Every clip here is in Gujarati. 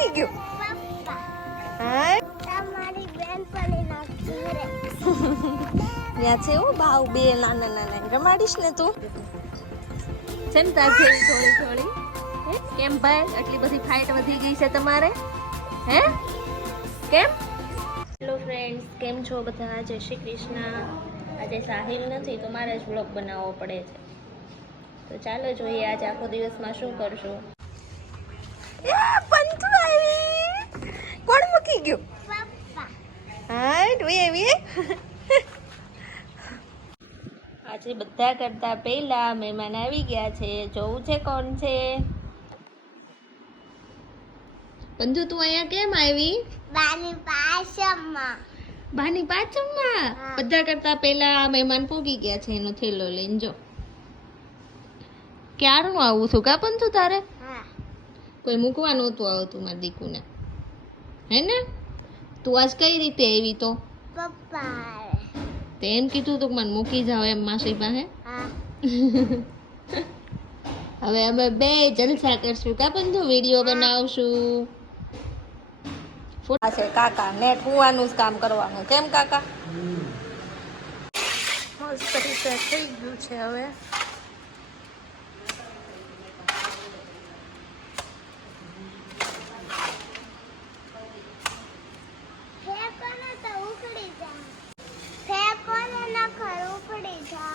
મૂકી ગયો. ત્યાં છે હો ભાવ બે નાના નાના. રમાડીશ ને તું? છે ને તાર જેવી થોડી થોડી કેમ ભાઈ? આટલી બધી ફાઇટ વધી ગઈ છે તમારે? હે? કેમ? હેલો ફ્રેન્ડ્સ કેમ છો બધા? જય શ્રી કૃષ્ણ. આજે સાહિલ નથી તો મારે જ વ્લોગ બનાવવો પડે છે. તો ચાલો જોઈએ આજે આખો દિવસમાં શું કરશું. મૂકી ગયું હા તું એવી આજે બધા કરતા પહેલા મહેમાન આવી ગયા છે જોવું છે કોણ છે પંજુ તું અહીંયા કેમ આવી બાની પાસમાં બાની પાછળમાં બધા કરતા પહેલા આ મહેમાન પોગી ગયા છે એનો થેલો લઈને જો ક્યારનું આવું છું કા પંજુ તારે કોઈ મૂકવા હતું આવતું મારી દીકુને હે ને? તું આજ કઈ રીતે આવી તો? પપ્પા તે એમ કીધું તું મને મૂકી જાવ એમ માસી પાસે. હવે અમે બે જલસા કરશું કા બંધુ? વીડિયો બનાવશું. છે કાકા ને કુવાનું જ કામ કરવાનું. કેમ કાકા? મસ્ત રીતે થઈ ગયું છે હવે ફેંકો ને તો ઉખડી જા ફેંકો ને નખર ઉખડી જા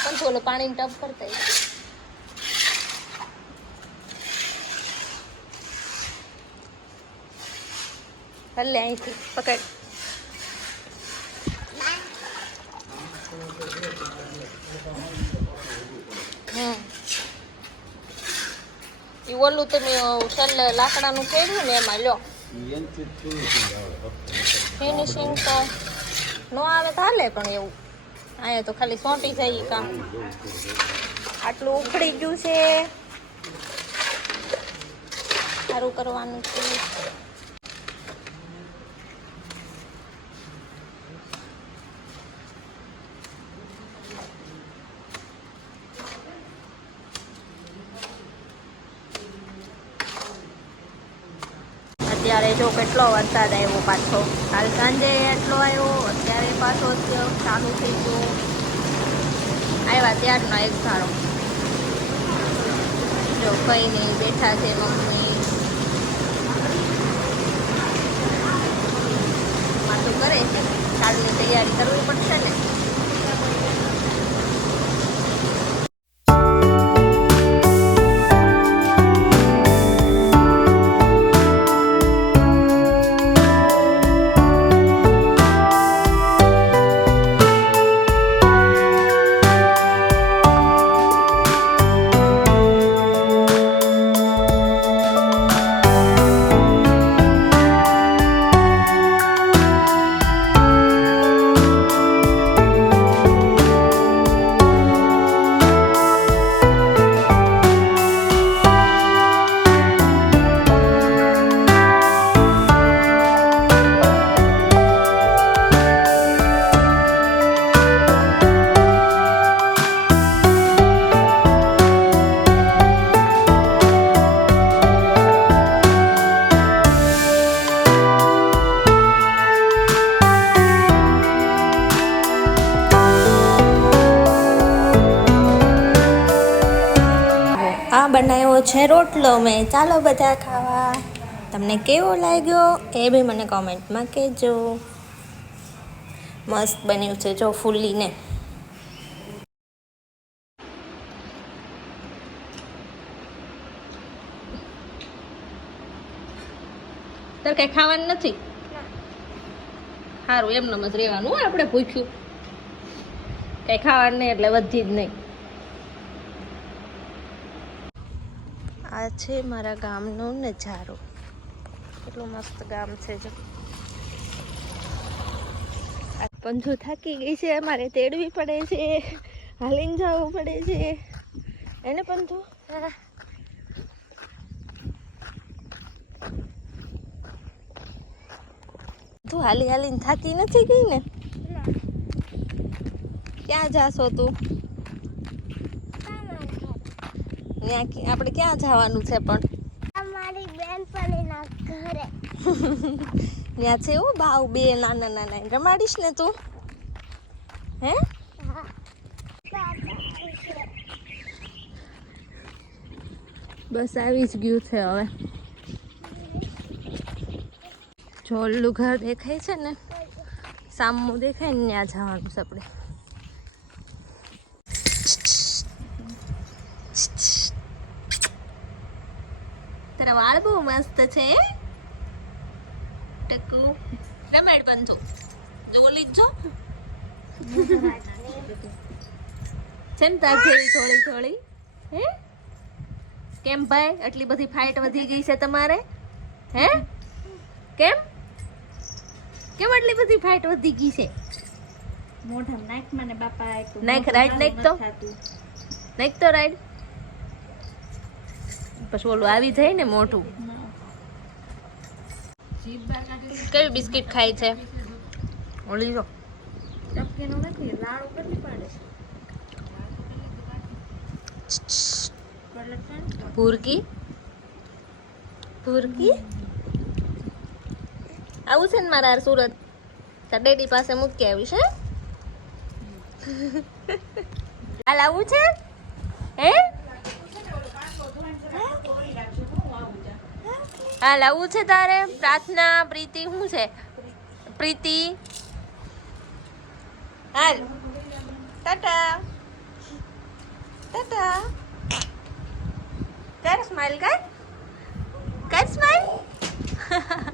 પણ થોડું પાણી ટબ કરતા. હલે અહીંથી, પકડ. હમ. એ ઓલું તમે લાકડાનું કર્યું ને એમાં લ્યો. ફિનિશિંગ તો નો આવે તો હાલે પણ એવું. અહીંયા તો ખાલી સોંટી જાય કામ. આટલું ઉખડી ગયું છે. સારું કરવાનું છે. અત્યારે જો કેટલો વરસાદ આવ્યો પાછો. કાલ સાંજે એટલો આવ્યો, અત્યારે પાછો ચાલુ થઈ ગયો. આવ્યા ત્યારનો એક ધારો. જો કંઈ નહીં, બેઠા છે મમ્મી. માથું કરે છે. કાલની તૈયારી કરવી પડશે ને? બનાવ્યો છે રોટલો મેં. ચાલો બધા ખાવા. તમને કેવો લાગ્યો એ બી મને કોમેન્ટમાં કહેજો. મસ્ત બન્યું છે જો ફૂલીને. તારે કઈ ખાવાનું નથી? સારું એમને જ રહેવાનું આપણે પૂછ્યું કઈ ખાવાનું નહીં, એટલે વધી જ નહીં. આ છે મારા ગામનો નજારો. કેટલું મસ્ત ગામ છે જો. પંજુ થાકી ગઈ છે અમારે તેડવી પડે છે હાલીને જવું પડે છે. એને પંજુ? તું હાલી હાલીને થાકી નથી ગઈ ને. ક્યાં જાશો તું સામાન ખાય. ત્યાં આપણે ક્યાં જવાનું છે પણ? અમારી બેનપણીના ઘરે. ત્યાં છે એવું બાવ બે નાના નાના. રમાડીશ ને તું? હે. બસ આવી જ ગયું છે હવે. જોલું ઘર દેખાય છે ને સામું દેખાય ને ત્યાં જવાનું છે આપણે. તારા વાળ બહુ મસ્ત છે ટકુ રમેડ બનતું જો જો છે ને તાર જેવી થોડી થોડી હે કેમ ભાઈ? આટલી બધી ફાઇટ વધી ગઈ છે તમારે? હે? કેમ? કેમ આટલી બધી ફાઇટ વધી ગઈ છે? મોઢા નાખ મને બાપા નાખ, રાઈટ નાખ તો. નાખ તો રાઈડ પછી ઓલું આવી જાય ને મોટું કયું બિસ્કિટ ખાય છે? ઓલી જો. ચપકીનું નથી લાડુ કેટલી પાડે પલટ કાઢ. ભૂરકી? ભૂરકી? આવું છે ને મારા સુરત. તાર ડેડી પાસે મૂકી આવ્યું છે હાલ આવું છે? હે? હાલ આવું છે તારે? પ્રાર્થના, પ્રીતિ, શું છે? પ્રીતિ. હાલ. ટાટા. ટાટા. કર સ્માઈલ કર. કર સ્માઈલ